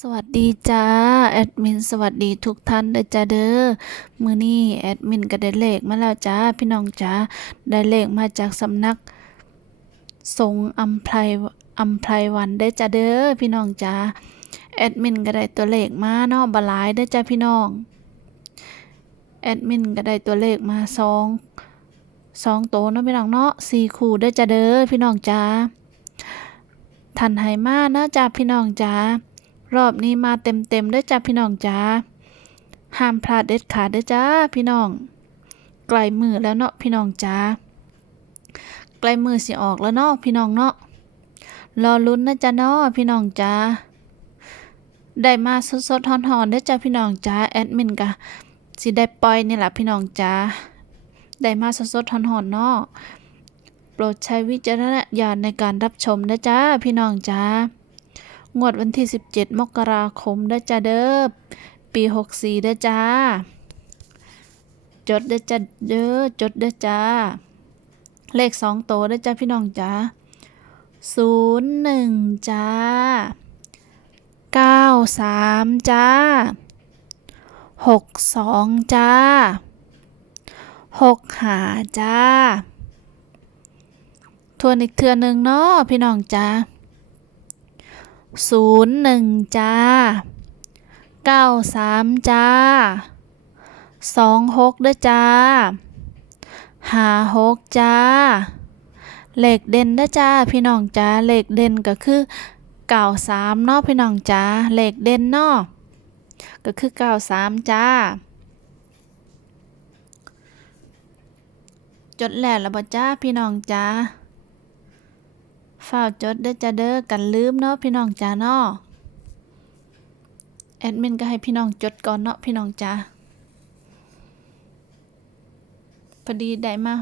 สวัสดีจ้าแอดมินสวัสดีทุกท่านเด้จ้าเด้อมือนี้แอดมินก็ได้เลขมาแล้วจ้าพี่น้องจ้าได้เลขมาจากสำนักสงอัมไพรอัมไพรวันเด้จ้าเด้อพี่น้องจ้าแอดมินก็ได้ตัวเลขมาเนาะบลายเด้จ้าพี่น้องแอดมินก็ได้ตัวเลขมาสองสองโตเนาะพี่น้องเนาะสี่คู่เด้จ้าเด้อพี่น้องจ้าทันไหมาเนาะจ้าพี่น้องจ้า รอบนี้มาเต็มเต็มๆด้อจ้าพี่น้องจ้าห้ามพลาดเด็ดขาดเด้อจ้าพี่น้องไกลมือแล้วเนาะพี่น้องจ้าใกล้มือสิออกแล้วเนาะพี่น้องเนาะรอลุ้นนะจ๊ะเนาะพี่น้องจ้าได้มาสดๆฮ้อนๆเด้จ้าพี่น้องจ้าแอดมินกะสิได้ปล่อยนี่แหละพี่น้องจ้าได้มาสดๆฮ้อนๆเนาะโปรดใช้วิจารณญาณในการรับชมนะจ้าพี่น้องจ้า งวดวันที่ 17 มกราคมเด้อจ้าเด้อปี 64เด้อจ้า จดเด้อจ้าเด้อจดเด้อจ้า เลขสองโตเด้อจ้าพี่น้องจ้าศูนย์หนึ่งจ้าเก้าสามจ้าหกสองจ้าหกหาจ้า ทวนอีกเทือหนึ่งเนาะพี่น้องจ้า ศูนย์หนึ่งจ้าเก้าสามจ้าสองหกเด้อจ้าหาหกจ้าเหลขเด่นนะจ้าพี่น้องจ้าเหลขเด่นก็คือเก่าสามเนาะพี่น้องจ้าเหลขเด่นเนาะก็คือเก่าสามจ้า จดแล้วละบ่จ้าพี่น้องจ้า ฝ้าวจดเด้อจ้าเด้อกันลืมเนาะพี่น้องจ้าเนาะแอดมินก็ให้พี่น้องจดก่อนเนาะพี่น้องจ้าพอดีได้มา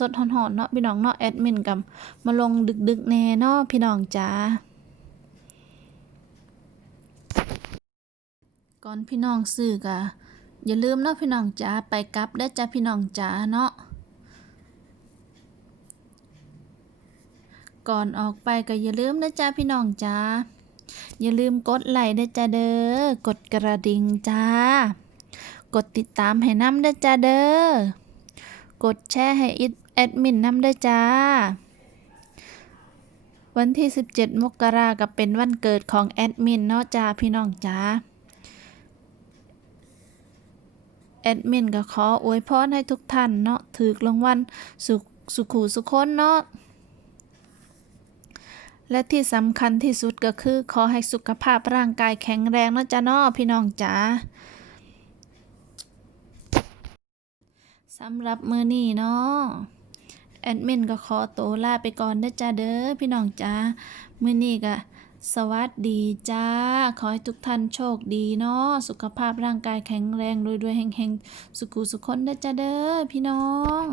สดๆหอนๆเนาะพี่น้องเนาะแอดมินกับมาลงดึกๆแน่เนาะพี่น้องจ้าก่อนพี่น้องซื้อกะอย่าลืมเนาะพี่น้องจ้าไปกลับได้จ้าพี่น้องจ้าเนาะ ก่อนออกไปก็อย่าลืมนะจ้าพี่น้องจ้าอย่าลืมกดไลค์ได้จ้าเด้อกดกระดิ่งจ้ากดติดตามให้น้ำได้จ้าเด้อกดแชร์ให้แอดมินน้ำได้จ้า วันที่ 17 มกราก็เป็นวันเกิดของแอดมินเนาะจ้าพี่น้องจ้าแอดมินก็ขออวยพรให้ทุกท่านเนาะถือรางวัลสุขสุขูสุขคนเนาะ และที่สำคัญที่สุดก็คือ ขอให้สุขภาพร่างกายแข็งแรงนะจ้าเนาะพี่น้องจ้าสำหรับมือนี้เนาะแอดมินก็ขอตัวลาไปก่อนนะจ้าเด้อพี่น้องจ้ามือนี้ก็สวัสดีจ้า ขอให้ทุกท่านโชคดีเนาะสุขภาพร่างกายแข็งแรงรวยๆแห่งๆ สุขุสุขคนนะจ้าเด้อพี่น้อง